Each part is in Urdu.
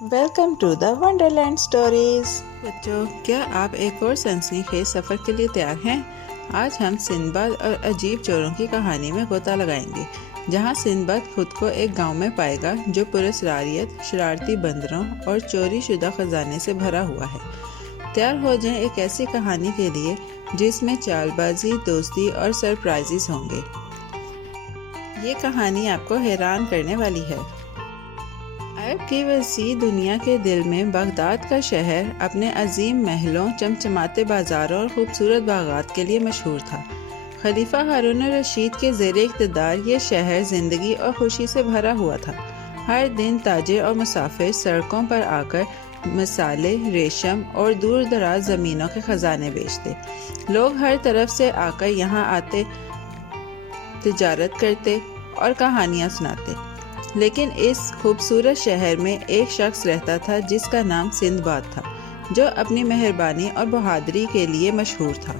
Welcome to the Wonderland stories. بچوں، کیا آپ ایک اور سنسنی خیز سفر کے لیے تیار ہیں؟ آج ہم سندباد اور عجیب چوروں کی کہانی میں غوطہ لگائیں گے، جہاں سندباد خود کو ایک گاؤں میں پائے گا جو پراسراریت، شرارتی بندروں اور چوری شدہ خزانے سے بھرا ہوا ہے۔ تیار ہو جائیں ایک ایسی کہانی کے لیے جس میں چال بازی، دوستی اور سرپرائزز ہوں گے۔ یہ کہانی آپ کو حیران کرنے والی ہے۔ عرب کی وسیع دنیا کے دل میں بغداد کا شہر اپنے عظیم محلوں، چمچماتے بازاروں اور خوبصورت باغات کے لیے مشہور تھا۔ خلیفہ ہارون الرشید کے زیر اقتدار یہ شہر زندگی اور خوشی سے بھرا ہوا تھا۔ ہر دن تاجر اور مسافر سڑکوں پر آ کر مسالے، ریشم اور دور دراز زمینوں کے خزانے بیچتے۔ لوگ ہر طرف سے آ کر یہاں آتے، تجارت کرتے اور کہانیاں سناتے۔ لیکن اس خوبصورت شہر میں ایک شخص رہتا تھا جس کا نام سندباد تھا، جو اپنی مہربانی اور بہادری کے لیے مشہور تھا۔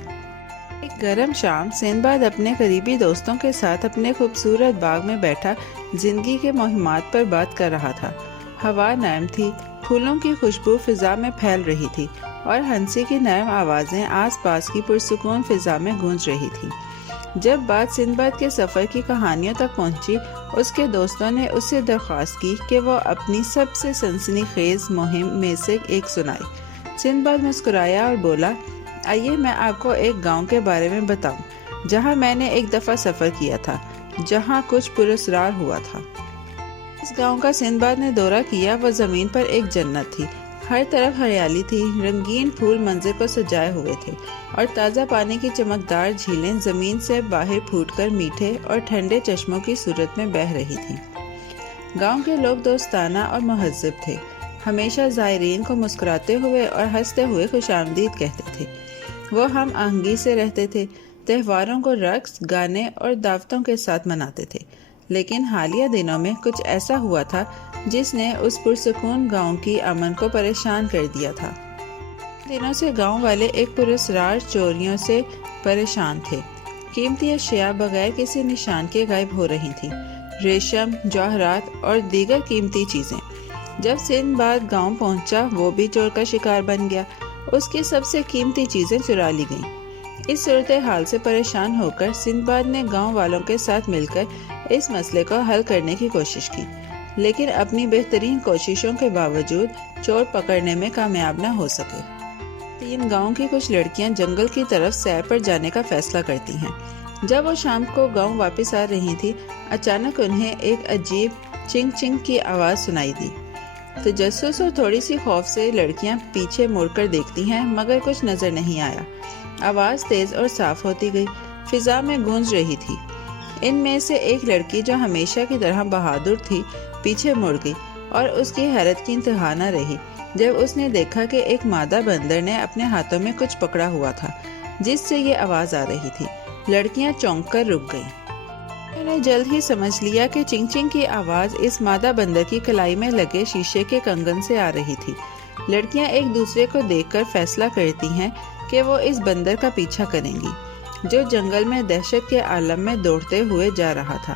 ایک گرم شام سندباد اپنے قریبی دوستوں کے ساتھ اپنے خوبصورت باغ میں بیٹھا زندگی کے مہمات پر بات کر رہا تھا۔ ہوا نرم تھی، پھولوں کی خوشبو فضا میں پھیل رہی تھی اور ہنسی کی نرم آوازیں آس پاس کی پرسکون فضا میں گونج رہی تھیں۔ جب بات سندباد کے سفر کی کہانیوں تک پہنچی، اس کے دوستوں نے اس سے درخواست کی کہ وہ اپنی سب سے سنسنی خیز مہم میں سے ایک سنائے۔ سندباد مسکرایا اور بولا، آئیے میں آپ کو ایک گاؤں کے بارے میں بتاؤں جہاں میں نے ایک دفعہ سفر کیا تھا، جہاں کچھ پراسرار ہوا تھا۔ اس گاؤں کا سندباد نے دورہ کیا۔ وہ زمین پر ایک جنت تھی۔ ہر طرف ہریالی تھی، رنگین پھول منظر کو سجائے ہوئے تھے اور تازہ پانی کی چمکدار جھیلیں زمین سے باہر پھوٹ کر میٹھے اور ٹھنڈے چشموں کی صورت میں بہہ رہی تھیں۔ گاؤں کے لوگ دوستانہ اور مہذب تھے، ہمیشہ زائرین کو مسکراتے ہوئے اور ہنستے ہوئے خوش آمدید کہتے تھے۔ وہ ہم آہنگی سے رہتے تھے، تہواروں کو رقص، گانے اور دعوتوں کے ساتھ مناتے تھے۔ لیکن حالیہ دنوں میں کچھ ایسا ہوا تھا جس نے اس پرسکون گاؤں کی امن کو پریشان کر دیا تھا۔ دنوں سے گاؤں والے ایک پراسرار چوریوں سے پریشان تھے۔ قیمتی اشیاء بغیر کسی نشان کے غائب ہو رہی تھیں، ریشم، جواہرات اور دیگر قیمتی چیزیں۔ جب سندباد گاؤں پہنچا، وہ بھی چور کا شکار بن گیا۔ اس کی سب سے قیمتی چیزیں چرا لی گئیں۔ اس صورتحال سے پریشان ہو کر سندباد نے گاؤں والوں کے ساتھ مل کر اس مسئلے کو حل کرنے کی کوشش کی، لیکن اپنی بہترین کوششوں کے باوجود چور پکڑنے میں کامیاب نہ ہو سکے۔ گاؤں کی کچھ لڑکیاں جنگل کی طرف سیر پر جانے کا فیصلہ کرتی ہیں۔ جب وہ شام کو گاؤں واپس آ رہی تھی، اچانک انہیں ایک عجیب چنگ چنگ کی آواز سنائی دی۔ تجسس اور تھوڑی سی خوف سے لڑکیاں پیچھے مڑ کر دیکھتی ہیں، مگر کچھ نظر نہیں آیا۔ آواز تیز اور صاف ہوتی گئی، فضا میں گونج رہی تھی۔ ان میں سے ایک لڑکی جو ہمیشہ کی طرح بہادر تھی، پیچھے مڑ گئی اور اس کی حیرت کی انتہا نہ رہی جب اس نے دیکھا کہ ایک مادہ بندر نے اپنے ہاتھوں میں کچھ پکڑا ہوا تھا جس سے یہ آواز آ رہی تھی۔ لڑکیاں چونک کر رک گئیں۔ انہوں نے جلد ہی سمجھ لیا کہ چنگ چنگ کی آواز اس مادہ بندر کی کلائی میں لگے شیشے کے کنگن سے آ رہی تھی۔ لڑکیاں ایک دوسرے کو دیکھ کر فیصلہ کرتی ہیں کہ وہ اس بندر کا پیچھا کریں گی جو جنگل میں دہشت کے عالم میں دوڑتے ہوئے جا رہا تھا۔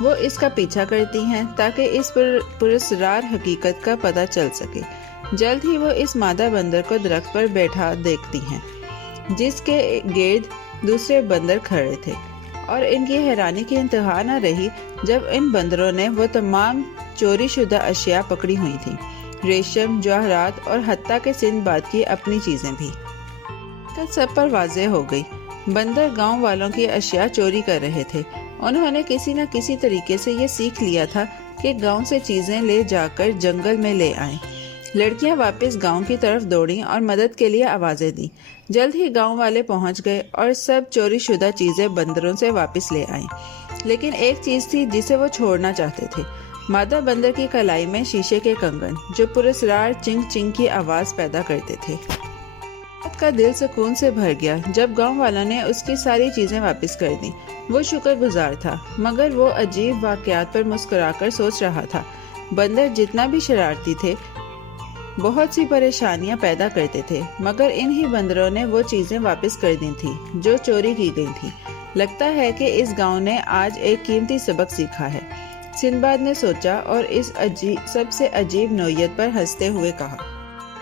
وہ اس کا پیچھا کرتی ہیں تاکہ اس پراسرار حقیقت کا پتہ چل سکے۔ جلد ہی وہ اس مادہ بندر کو درخت پر بیٹھا دیکھتی ہیں جس کے گرد دوسرے بندر کھڑے تھے، اور ان کی حیرانی کی انتہا نہ رہی جب ان بندروں نے وہ تمام چوری شدہ اشیاء پکڑی ہوئی تھیں، ریشم، جواہرات اور حتیٰ کہ سندباد کی اپنی چیزیں بھی۔ سب پر واضح ہو گئی، بندر گاؤں والوں کی اشیاء چوری کر رہے تھے۔ انہوں نے کسی نہ کسی طریقے سے یہ سیکھ لیا تھا کہ گاؤں سے چیزیں لے جا کر جنگل میں لے آئیں۔ لڑکیاں واپس گاؤں کی طرف دوڑیں اور مدد کے لیے آوازیں دیں۔ جلد ہی گاؤں والے پہنچ گئے اور سب چوری شدہ چیزیں بندروں سے واپس لے آئیں۔ لیکن ایک چیز تھی جسے وہ چھوڑنا چاہتے تھے، مادہ بندر کی کلائی میں شیشے کے کنگن جو پراسرار چنگ چنگ کی آواز پیدا کرتے تھے۔ کا دل سکون سے بھر گیا جب گاؤں والوں نے اس کی ساری چیزیں واپس کر دیں۔ وہ شکر گزار تھا، مگر وہ عجیب واقعات پر مسکرا کر سوچ رہا تھا۔ بندر جتنا بھی شرارتی تھے، بہت سی پریشانیاں پیدا کرتے تھے، مگر انہی بندروں نے وہ چیزیں واپس کر دی تھیں جو چوری کی گئی تھیں۔ لگتا ہے کہ اس گاؤں نے آج ایک قیمتی سبق سیکھا ہے۔ سندباد نے سوچا اور اس سب سے عجیب نوعیت پر ہنستے ہوئے کہا۔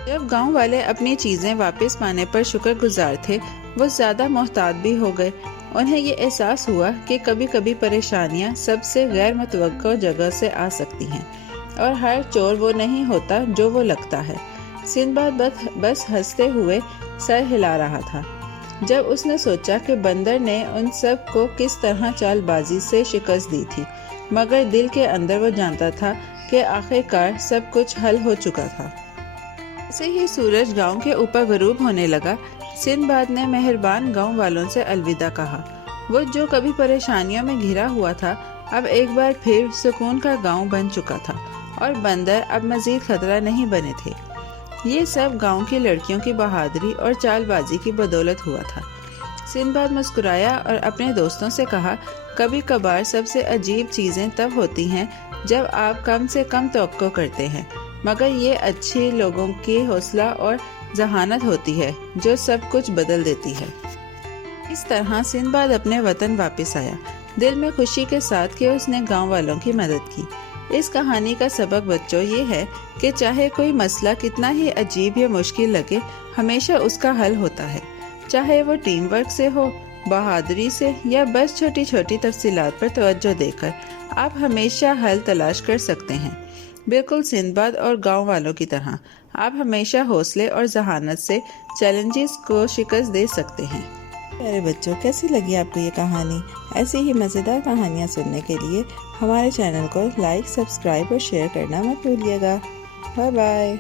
جب گاؤں والے اپنی چیزیں واپس پانے پر شکر گزار تھے، وہ زیادہ محتاط بھی ہو گئے۔ انہیں یہ احساس ہوا کہ کبھی کبھی پریشانیاں سب سے غیر متوقع جگہ سے آ سکتی ہیں، اور ہر چور وہ نہیں ہوتا جو وہ لگتا ہے۔ سندباد بس ہنستے ہوئے سر ہلا رہا تھا جب اس نے سوچا کہ بندر نے ان سب کو کس طرح چال بازی سے شکست دی تھی، مگر دل کے اندر وہ جانتا تھا کہ آخر کار سب کچھ حل ہو چکا تھا۔ جیسے ہی سورج گاؤں کے اوپر غروب ہونے لگا، سندباد نے مہربان گاؤں والوں سے الوداع کہا۔ وہ جو کبھی پریشانیوں میں گھرا ہوا تھا، اب ایک بار پھر سکون کا گاؤں بن چکا تھا، اور بندر اب مزید خطرہ نہیں بنے تھے۔ یہ سب گاؤں کی لڑکیوں کی بہادری اور چال بازی کی بدولت ہوا تھا۔ سندباد مسکرایا اور اپنے دوستوں سے کہا، کبھی کبھار سب سے عجیب چیزیں تب ہوتی ہیں جب آپ کم سے کم توقع کرتے ہیں، مگر یہ اچھے لوگوں کی حوصلہ اور ذہانت ہوتی ہے جو سب کچھ بدل دیتی ہے۔ اس طرح سندباد اپنے وطن واپس آیا، دل میں خوشی کے ساتھ کہ اس نے گاؤں والوں کی مدد کی۔ اس کہانی کا سبق بچوں یہ ہے کہ چاہے کوئی مسئلہ کتنا ہی عجیب یا مشکل لگے، ہمیشہ اس کا حل ہوتا ہے، چاہے وہ ٹیم ورک سے ہو، بہادری سے، یا بس چھوٹی چھوٹی تفصیلات پر توجہ دے کر آپ ہمیشہ حل تلاش کر سکتے ہیں۔ بالکل سندباد اور گاؤں والوں کی طرح آپ ہمیشہ حوصلے اور ذہانت سے چیلنجز کو شکست دے سکتے ہیں۔ پیارے بچوں، کیسی لگی آپ کو یہ کہانی؟ ایسی ہی مزیدار کہانیاں سننے کے لیے ہمارے چینل کو لائک، سبسکرائب اور شیئر کرنا مت بھولیے گا۔ Bye bye.